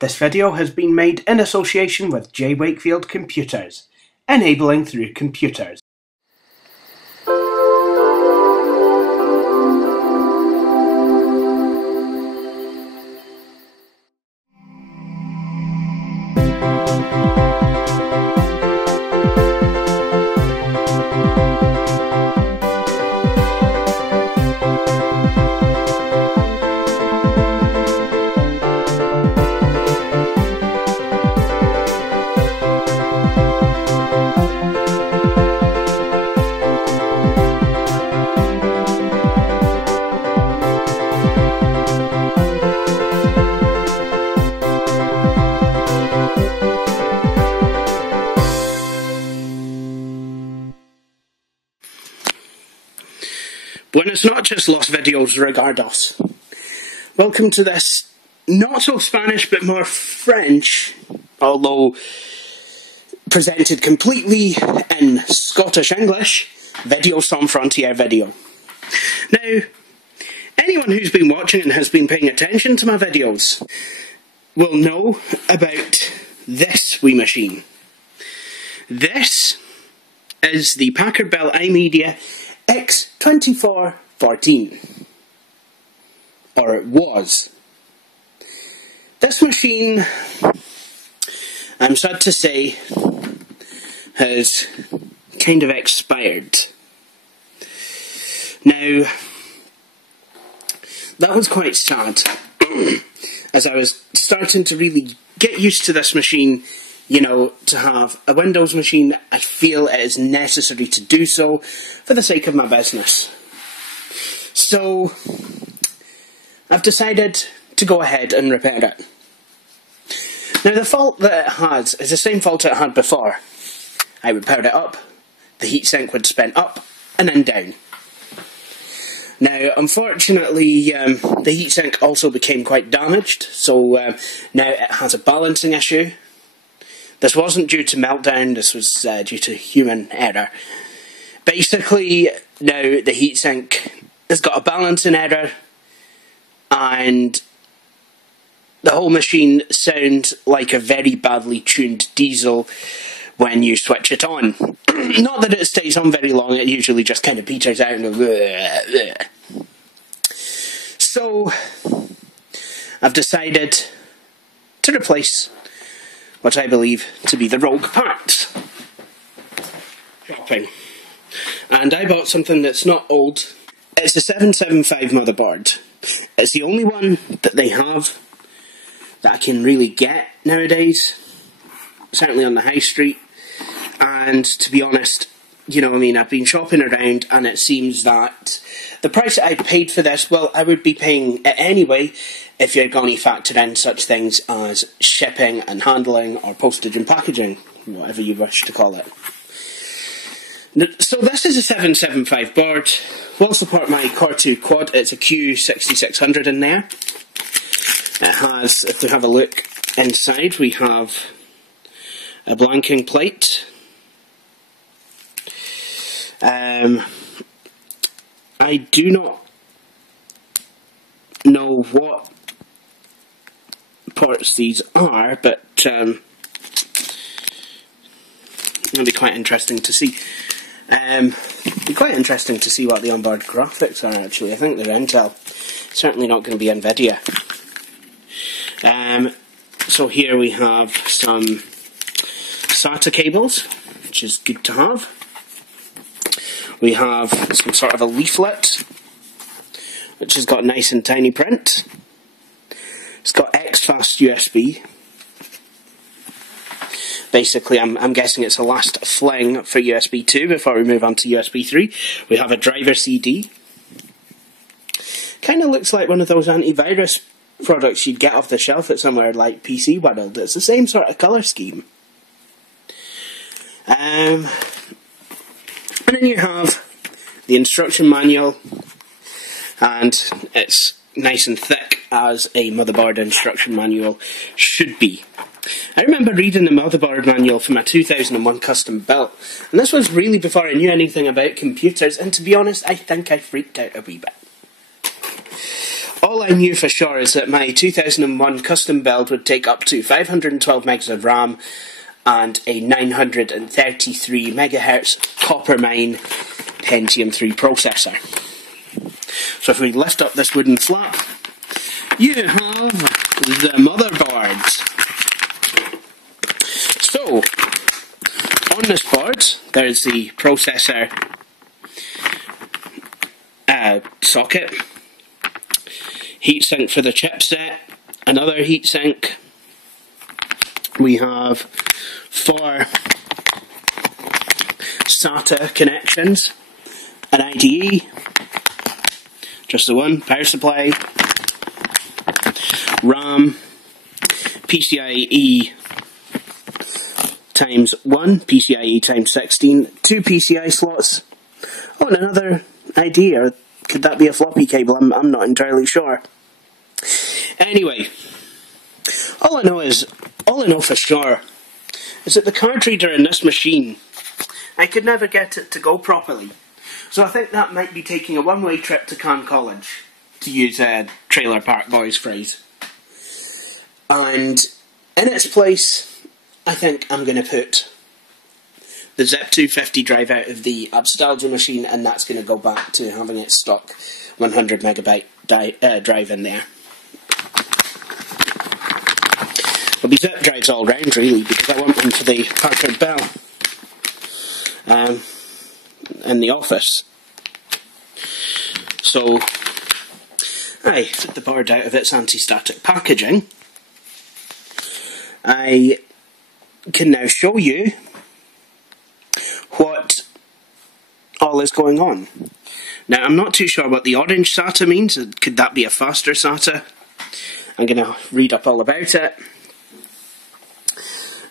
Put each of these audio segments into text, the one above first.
This video has been made in association with Jay Wakefield Computers, enabling through computers. Buenas noches, los videos regardos. Welcome to this not so Spanish but more French, although presented completely in Scottish English, Video Sans Frontier video. Now, anyone who's been watching and has been paying attention to my videos will know about this wee machine. This is the Packard Bell iMedia X2414, or it was. This machine, I'm sad to say, has kind of expired. Now, that was quite sad, as I was starting to really get used to this machine. You know, to have a Windows machine, I feel it is necessary to do so for the sake of my business. So, I've decided to go ahead and repair it. Now, the fault that it has is the same fault it had before. I would power it up, the heatsink would spin up and then down. Now, unfortunately, the heatsink also became quite damaged, so now it has a balancing issue. This wasn't due to meltdown, this was due to human error. Basically, now the heatsink has got a balancing error, and the whole machine sounds like a very badly tuned diesel when you switch it on. Not that it stays on very long, it usually just kind of peters out and goes bleh, bleh. So, I've decided to replace what I believe to be the rogue parts. Shopping. And I bought something that's not old. It's a 775 motherboard. It's the only one that they have that I can really get nowadays. Certainly on the high street. And to be honest, you know what I mean, I've been shopping around and it seems that the price that I paid for this, well, I would be paying it anyway if you're going to factor in such things as shipping and handling or postage and packaging, whatever you wish to call it. So this is a 775 board. Will support my Core 2 quad. It's a Q6600 in there. It has, if we have a look inside, we have a blanking plate. I do not know what ports these are, but it'll be quite interesting to see. It'll be quite interesting to see what the onboard graphics are actually. I think they're Intel. Certainly not going to be NVIDIA. So here we have some SATA cables, which is good to have. We have some sort of a leaflet, which has got nice and tiny print. It's got X-Fast USB. Basically, I'm guessing it's a last fling for USB 2 before we move on to USB 3. We have a driver CD. Kind of looks like one of those antivirus products you'd get off the shelf at somewhere like PC World. It's the same sort of colour scheme. And then you have the instruction manual, and it's nice and thick as a motherboard instruction manual should be. I remember reading the motherboard manual for my 2001 custom build, and this was really before I knew anything about computers, and to be honest, I think I freaked out a wee bit. All I knew for sure is that my 2001 custom build would take up to 512 megs of RAM and a 933 megahertz copper mine Pentium 3 processor. So if we lift up this wooden flap, you have the motherboard. So, on this board, there's the processor socket, heatsink for the chipset, another heatsink. We have 4 SATA connections, an IDE, just the one, power supply, RAM, PCIe times 1, PCIe times 16, 2 PCI slots, oh, and another IDE, or could that be a floppy cable? I'm not entirely sure. Anyway, all I know for sure is that the card reader in this machine, I could never get it to go properly. So I think that might be taking a one-way trip to Cairn College, to use a Trailer Park Boys phrase. And in its place, I think I'm going to put the Zip 250 drive out of the Abstalgia machine, and that's going to go back to having its stock 100 megabyte drive in there. There'll be zip drives all round, really, because I want them for the Packard Bell in the office. So, I took the board out of its anti-static packaging. I can now show you what all is going on. Now, I'm not too sure what the orange SATA means. Could that be a faster SATA? I'm going to read up all about it.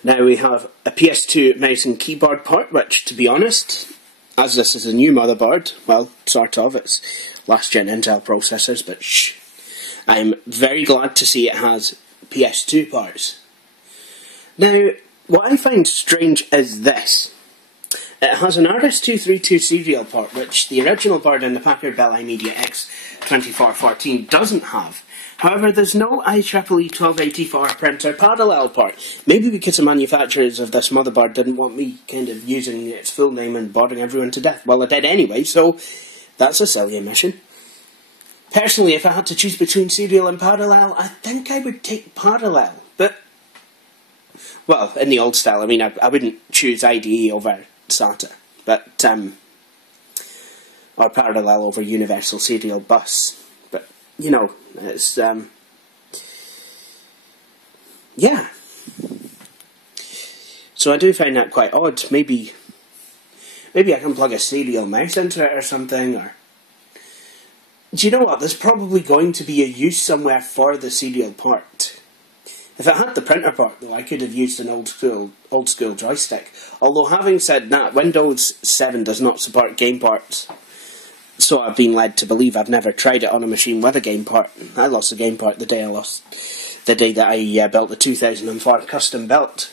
Now we have a PS2 mouse and keyboard port, which, to be honest, as this is a new motherboard, well, sort of, it's last-gen Intel processors, but shh, I'm very glad to see it has PS2 ports. Now, what I find strange is this. It has an RS-232 serial port, which the original board in the Packard Bell iMedia X2414 doesn't have. However, there's no IEEE 1284 printer parallel port. Maybe because the manufacturers of this motherboard didn't want me kind of using its full name and boring everyone to death. Well, I did anyway, so that's a silly omission. Personally, if I had to choose between serial and parallel, I think I would take parallel. But, well, in the old style, I mean, I wouldn't choose IDE over SATA, but, or parallel over universal serial bus. But, you know, it's, yeah. So I do find that quite odd. Maybe I can plug a serial mouse into it or something, or... Do you know what? There's probably going to be a use somewhere for the serial port. If it had the printer port, though, I could have used an old school joystick. Although, having said that, Windows 7 does not support game ports. So I've been led to believe. I've never tried it on a machine with a game port. I lost the game port the day that I built the 2004 custom built.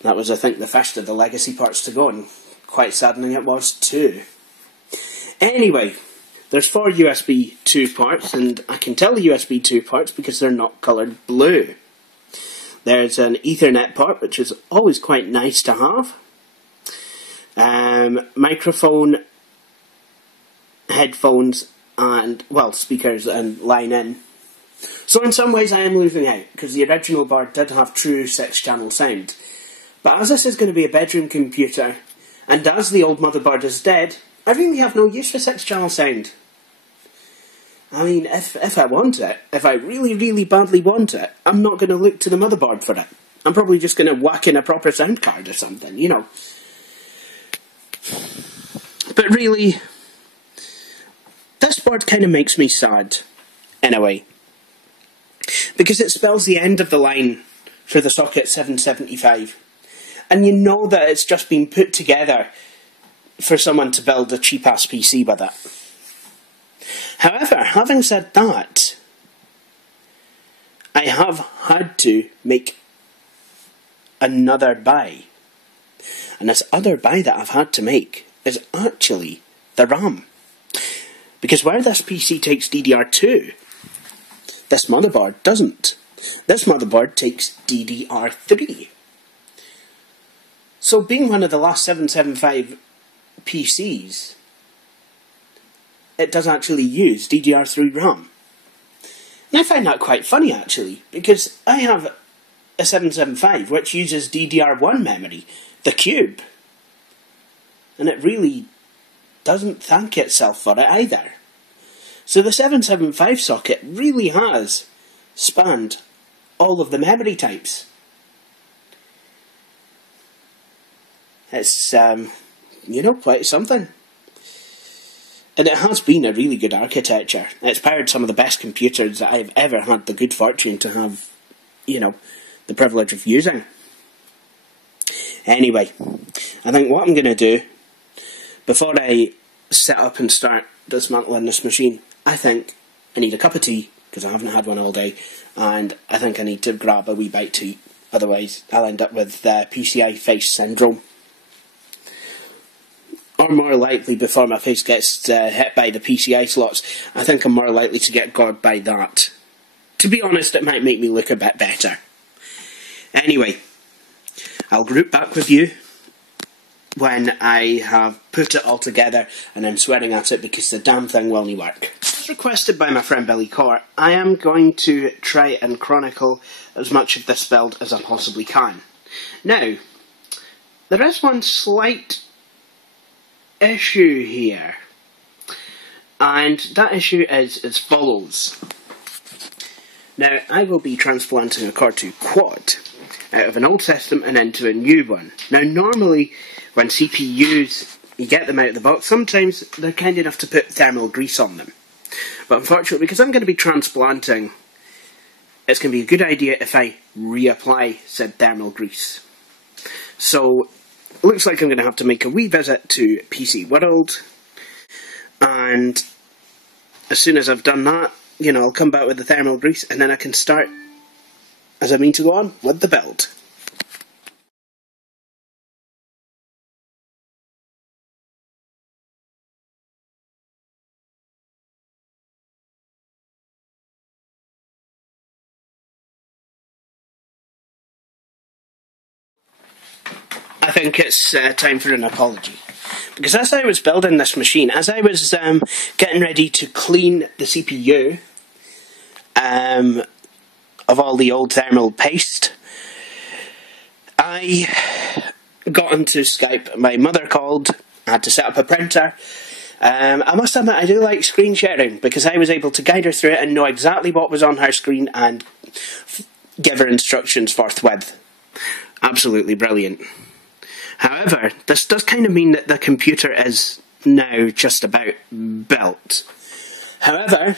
That was, I think, the first of the legacy ports to go, and quite saddening it was too. Anyway, there's 4 USB 2 ports, and I can tell the USB 2 ports because they're not coloured blue. There's an Ethernet port, which is always quite nice to have. Microphone, headphones, and, well, speakers and line in. So in some ways I am losing out, because the original board did have true 6-channel sound. But as this is going to be a bedroom computer, and as the old motherboard is dead, I really have no use for 6-channel sound. I mean, if I want it, if I really, really badly want it, I'm not going to look to the motherboard for it. I'm probably just going to whack in a proper sound card or something, you know. But really, this board kind of makes me sad, in a way. Because it spells the end of the line for the socket 775. And you know that it's just been put together for someone to build a cheap-ass PC with it. However, having said that, I have had to make another buy. And this other buy that I've had to make is actually the RAM. Because where this PC takes DDR2, this motherboard doesn't. This motherboard takes DDR3. So being one of the last 775 PCs, it does actually use DDR3 RAM. And I find that quite funny actually, because I have a 775 which uses DDR1 memory, the cube. And it really doesn't thank itself for it either. So the 775 socket really has spanned all of the memory types. It's, you know, quite something. And it has been a really good architecture. It's powered some of the best computers that I've ever had the good fortune to have, you know, the privilege of using. Anyway, I think what I'm going to do, before I set up and start dismantling this machine, I think I need a cup of tea, because I haven't had one all day, and I think I need to grab a wee bite to eat. Otherwise, I'll end up with PCI face syndrome. Or more likely, before my face gets hit by the PCI slots, I think I'm more likely to get gored by that. To be honest, it might make me look a bit better. Anyway, I'll group back with you when I have put it all together and I'm swearing at it because the damn thing will not work. As requested by my friend Billy Core, I am going to try and chronicle as much of this build as I possibly can. Now, there is one slight issue here, and that issue is as follows. Now, I will be transplanting a Core 2 Quad out of an old system and into a new one. Now, normally when CPUs, you get them out of the box, sometimes they're kind enough to put thermal grease on them. But unfortunately, because I'm going to be transplanting, it's going to be a good idea if I reapply said thermal grease. So, looks like I'm going to have to make a wee visit to PC World, and as soon as I've done that, you know, I'll come back with the thermal grease, and then I can start, as I mean to go on, with the build. I think it's time for an apology. Because as I was building this machine, as I was getting ready to clean the CPU of all the old thermal paste, I got into Skype. My mother called, I had to set up a printer. I must admit, I do like screen sharing, because I was able to guide her through it and know exactly what was on her screen and give her instructions forthwith. Absolutely brilliant. However, this does kind of mean that the computer is now just about built. However,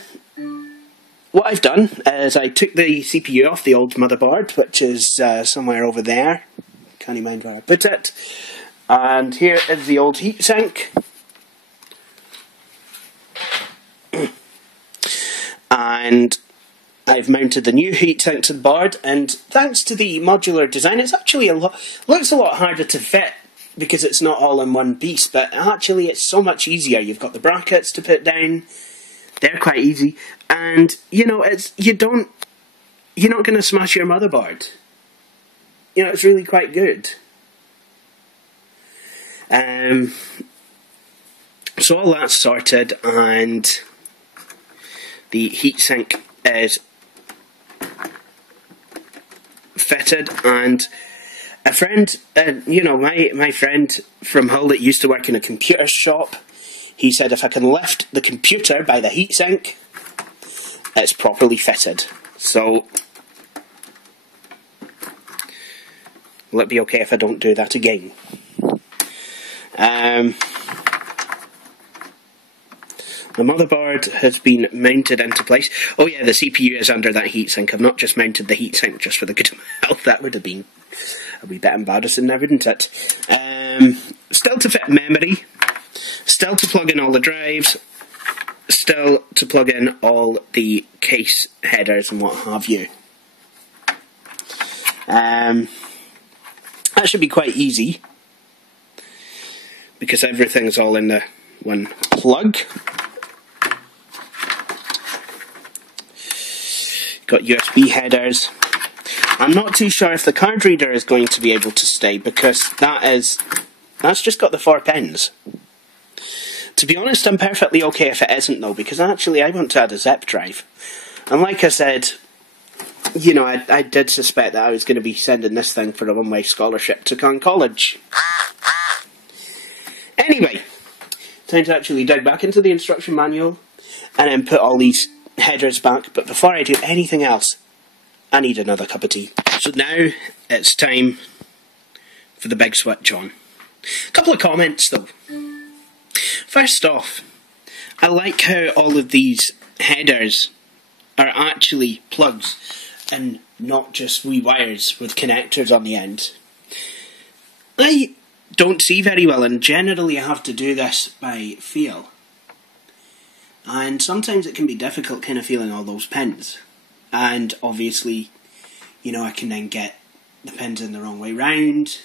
what I've done is I took the CPU off the old motherboard, which is somewhere over there. Can't even mind where I put it. And here is the old heatsink. And I've mounted the new heatsink to the board, and thanks to the modular design, it's actually looks a lot harder to fit because it's not all in one piece, but actually it's so much easier. You've got the brackets to put down, they're quite easy, and you know, you're not going to smash your motherboard. You know, it's really quite good. So all that's sorted, and the heatsink is fitted, and a friend, you know, my friend from Hull that used to work in a computer shop, he said if I can lift the computer by the heatsink, it's properly fitted. So, will it be okay if I don't do that again? The motherboard has been mounted into place. Oh yeah, the CPU is under that heatsink. I've not just mounted the heatsink just for the good of my health. That would have been a wee bit embarrassing now, wouldn't it? Still to fit memory. Still to plug in all the drives. Still to plug in all the case headers and what have you. That should be quite easy, because everything's all in the one plug. got USB headers. I'm not too sure if the card reader is going to be able to stay, because that's just got the 4 pins. To be honest, I'm perfectly okay if it isn't though, because actually I want to add a zip drive. And like I said, you know, I did suspect that I was going to be sending this thing for a one-way scholarship to Cairn College. Anyway, time to actually dig back into the instruction manual and then put all these headers back. But before I do anything else, I need another cup of tea. So now it's time for the big switch on. A couple of comments though. First off, I like how all of these headers are actually plugs and not just wee wires with connectors on the end. I don't see very well, and generally I have to do this by feel. And sometimes it can be difficult kind of feeling all those pins. And obviously, you know, I can then get the pins in the wrong way round.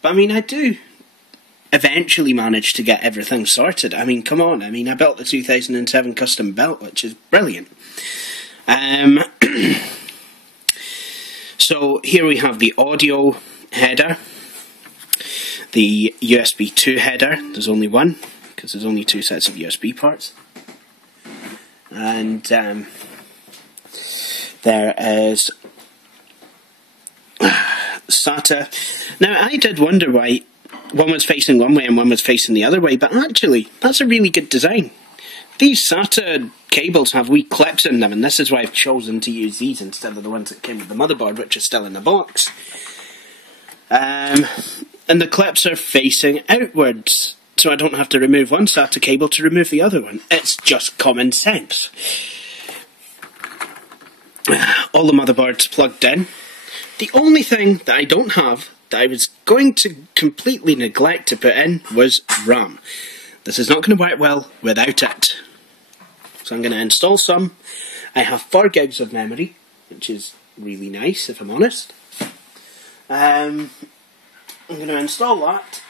But I mean, I do eventually manage to get everything sorted. I mean, come on. I mean, I built the 2007 custom belt, which is brilliant. So here we have the audio header, the USB 2 header. There's only one, because there's only 2 sets of USB ports. And there is SATA. Now, I did wonder why one was facing one way and one was facing the other way, but actually, that's a really good design. These SATA cables have wee clips in them, and this is why I've chosen to use these instead of the ones that came with the motherboard, which is still in the box. And the clips are facing outwards, so I don't have to remove one SATA cable to remove the other one. It's just common sense. All the motherboards plugged in. The only thing that I don't have, that I was going to completely neglect to put in, was RAM. This is not going to work well without it. So I'm going to install some. I have 4 gigs of memory, which is really nice if I'm honest. I'm going to install that,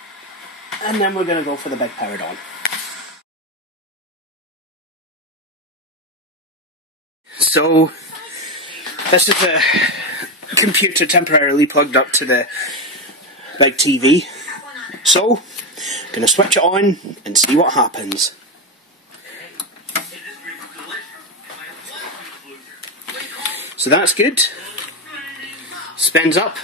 and then we're going to go for the big powered on. So this is a computer temporarily plugged up to the big TV. So I'm going to switch it on and see what happens. So that's good. Spins up.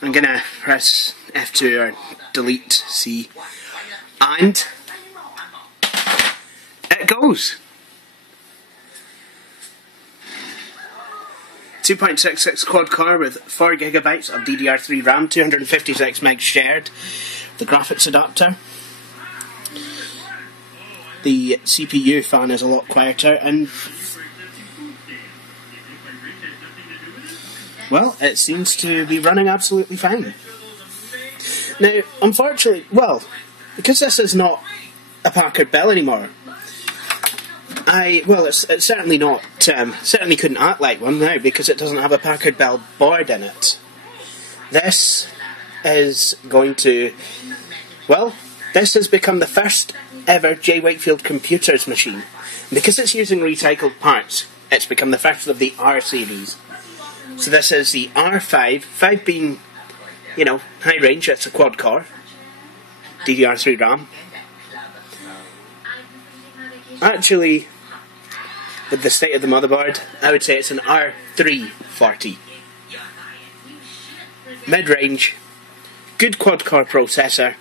I'm going to press F2 or delete C, and it goes. 2.66 quad core with 4 GB of DDR3 RAM, 256 meg shared. The graphics adapter. The CPU fan is a lot quieter, and well, it seems to be running absolutely fine. Now, unfortunately, well, because this is not a Packard Bell anymore, it's certainly not, certainly couldn't act like one now because it doesn't have a Packard Bell board in it. This is going to, well, this has become the first ever Jay Wakefield Computers machine. Because it's using recycled parts, it's become the first of the R series. So this is the R5, 5 being, you know, high range, it's a quad core, DDR3 RAM. Actually, with the state of the motherboard, I would say it's an R340. Mid-range, good quad core processor.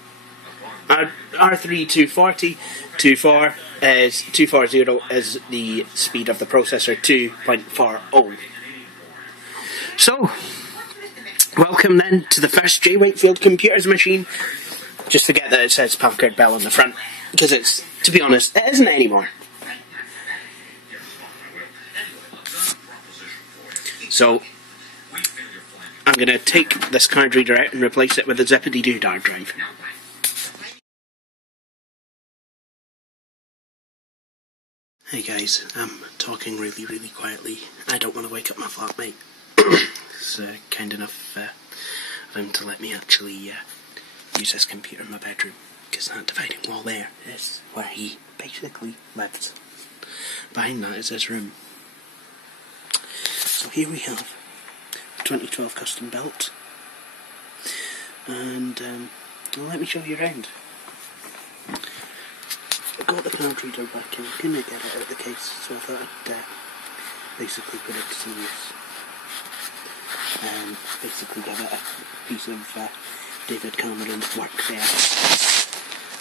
R3240, 240 is the speed of the processor, 2.40. So, welcome then to the first Jay Wakefield Computers machine. Just forget that it says Packard Bell on the front, because it's, to be honest, it isn't anymore. So, I'm going to take this card reader out and replace it with a zippity-doo hard drive. Hey guys, I'm talking really, really quietly. I don't want to wake up my flatmate. It's kind enough of him to let me actually use this computer in my bedroom, because that dividing wall there is where he basically lives. behind that is his room. So here we have the 2012 custom built, and well, let me show you around. I got the card reader back in, couldn't get it out of the case, so I thought I'd basically put it to some use. Basically give it a piece of David Cameron's work there.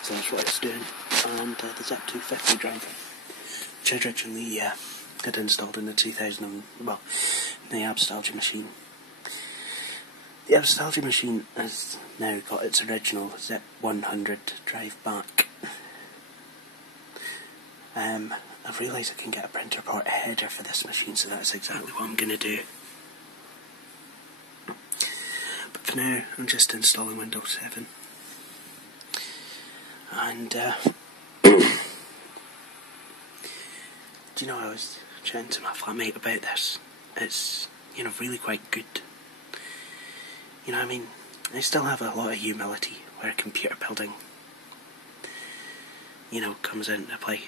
So that's what it's doing. And the Z250 drive, which I originally had installed in the 2000, well, the Abstalgia machine. The Abstalgia machine has now got its original Z100 drive back. I've realised I can get a printer port header for this machine, so that's exactly what I'm going to do. But for now, I'm just installing Windows 7. And, do you know, I was chatting to my flatmate about this. It's, you know, really quite good. You know what I mean? I still have a lot of humility where computer building, you know, comes into play.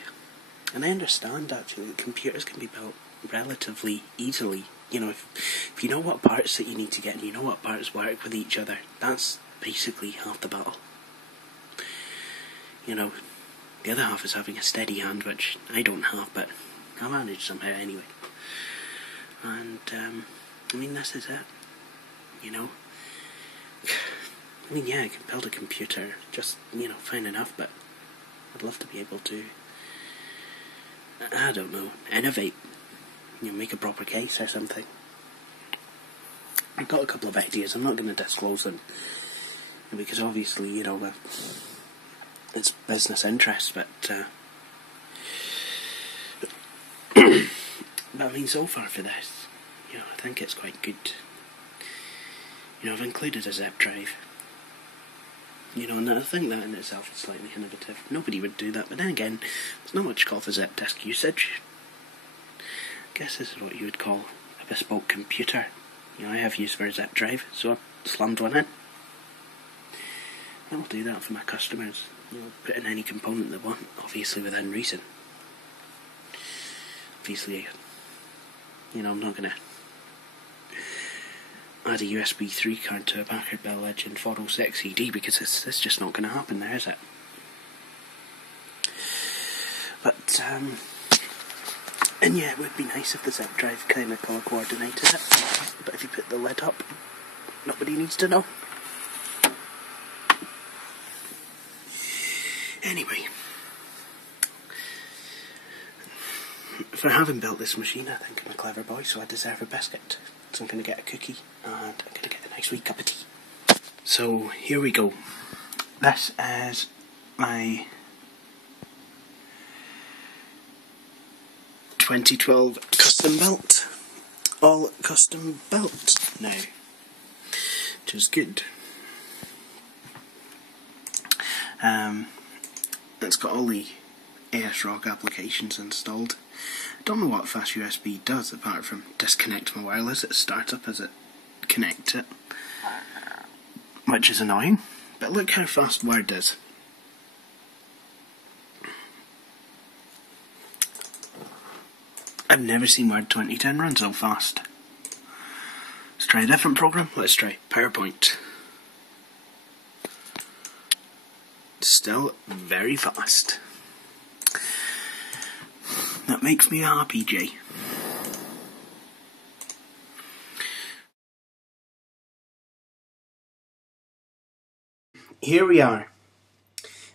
And I understand actually that computers can be built relatively easily. You know, if you know what parts that you need to get and you know what parts work with each other, that's basically half the battle. You know, the other half is having a steady hand, which I don't have, but I manage somehow anyway. And, I mean, this is it. You know? I mean, yeah, I can build a computer, just, you know, fine enough, but I'd love to be able to, I don't know, innovate, you know, make a proper case or something. I've got a couple of ideas. I'm not going to disclose them, because obviously, you know, it's business interest, but but I mean, so far for this, you know, I think it's quite good. You know, I've included a zip drive. You know, and I think that in itself is slightly innovative. Nobody would do that, but then again, there's not much call for zip disk usage. I guess this is what you would call a bespoke computer. You know, I have use for a zip drive, so I slammed one in. I will do that for my customers. You know, put in any component they want, obviously within reason. Obviously, you know, I'm not going to add a USB 3 card to a Packard Bell Legend 406 CD because it's just not going to happen there, is it? But, and yeah, it would be nice if the zip drive kind of colour coordinated it, but if you put the lid up, nobody needs to know. Anyway, for having built this machine, I think I'm a clever boy, so I deserve a biscuit. So I'm going to get a cookie, and I'm going to get a nice wee cup of tea. So, here we go. This is my 2012 custom built. All custom built now, which is good. It's got all the ASRock applications installed. I don't know what fast USB does apart from disconnect my wireless at startup as it connects it, which is annoying, but look how fast Word is. I've never seen Word 2010 run so fast. Let's try a different program. Let's try PowerPoint. Still very fast. That makes me happy, Jay. Here we are.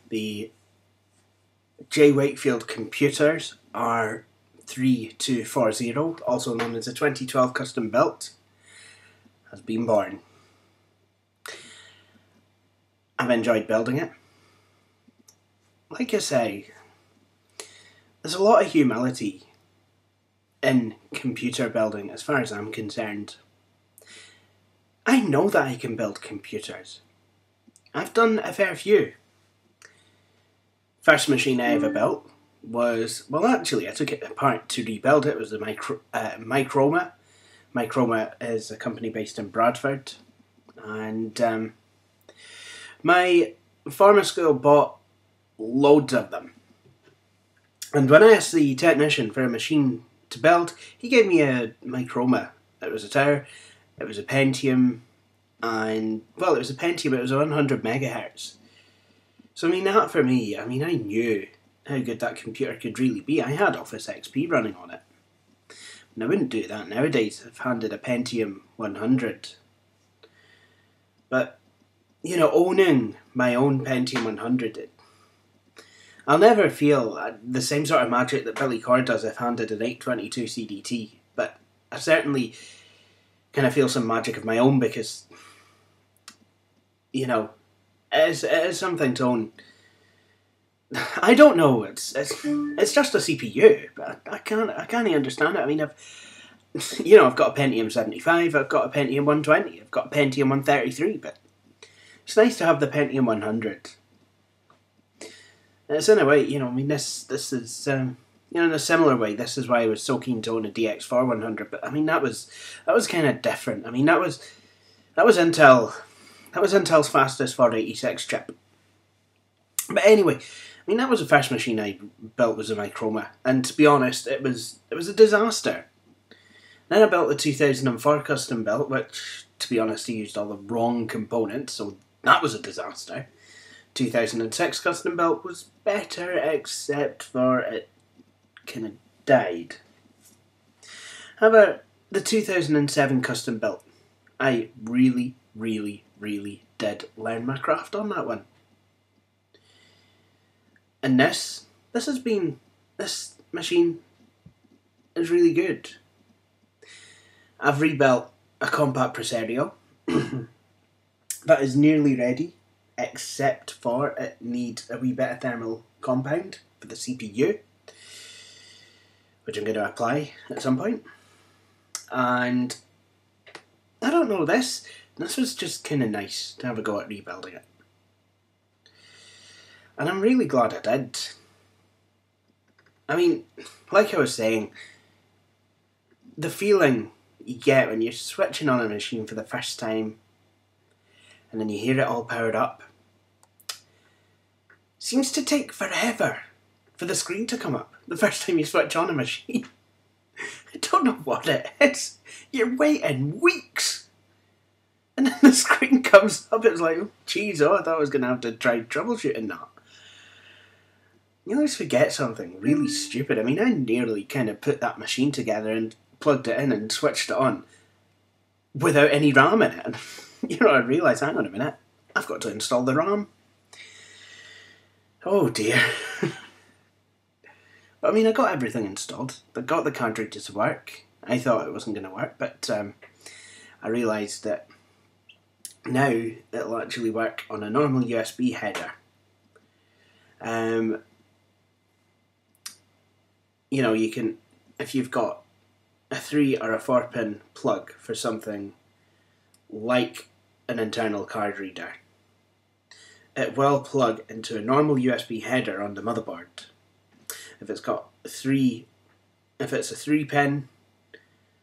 The Jay Wakefield Computers R3240, also known as a 2012 custom built, has been born. I've enjoyed building it. Like I say, there's a lot of humility in computer building as far as I'm concerned. I know that I can build computers. I've done a fair few. First machine I ever built was, well actually I took it apart to rebuild it. It was the Microma. Microma is a company based in Bradford, and my former school bought loads of them. And when I asked the technician for a machine to build, he gave me a Microma. It was a tower, it was a Pentium, and, well, it was a Pentium, it was 100 megahertz. So, I mean, that for me, I mean, I knew how good that computer could really be. I had Office XP running on it. And I wouldn't do that nowadays. I've handed a Pentium 100. But, you know, owning my own Pentium 100, I'll never feel the same sort of magic that Billy Cord does if handed an 822 CDT. But I certainly kind of feel some magic of my own because, you know, it is something to own. I don't know. It's just a CPU, but I can't understand it. I mean, I've got a Pentium 75, I've got a Pentium 120, I've got a Pentium 133, but it's nice to have the Pentium 100. It's in a way, you know, I mean, this is, you know, in a similar way, this is why I was so keen to own a DX4 100, but I mean, that was kind of different. I mean, that was Intel's fastest 486 chip. But anyway, I mean, that was the first machine I built, was a Microma, and to be honest, it was a disaster. Then I built the 2004 custom built, which, to be honest, I used all the wrong components, so that was a disaster. 2006 custom built was better, except for it kind of died. However, the 2007 custom built, I really, really, really did learn my craft on that one. And this machine is really good. I've rebuilt a compact Presario that is nearly ready, except for it needs a wee bit of thermal compound for the CPU, which I'm going to apply at some point. And I don't know, this was just kind of nice to have a go at rebuilding it. And I'm really glad I did. I mean, like I was saying, the feeling you get when you're switching on a machine for the first time and then you hear it all powered up seems to take forever for the screen to come up the first time you switch on a machine. I don't know what it is. You're waiting weeks. And then the screen comes up, it's like, oh, geez, I thought I was going to have to try troubleshooting that. You always forget something really stupid. I mean, I nearly kind of put that machine together and plugged it in and switched it on without any RAM in it. And, you know, I realised, hang on a minute, I've got to install the RAM. Oh dear. But I mean, I got everything installed. I got the cartridges to work. I thought it wasn't going to work, but I realised that now it'll actually work on a normal USB header. You know, you can, if you've got a 3 or a 4 pin plug for something like an internal card reader, it will plug into a normal USB header on the motherboard. If it's a 3 pin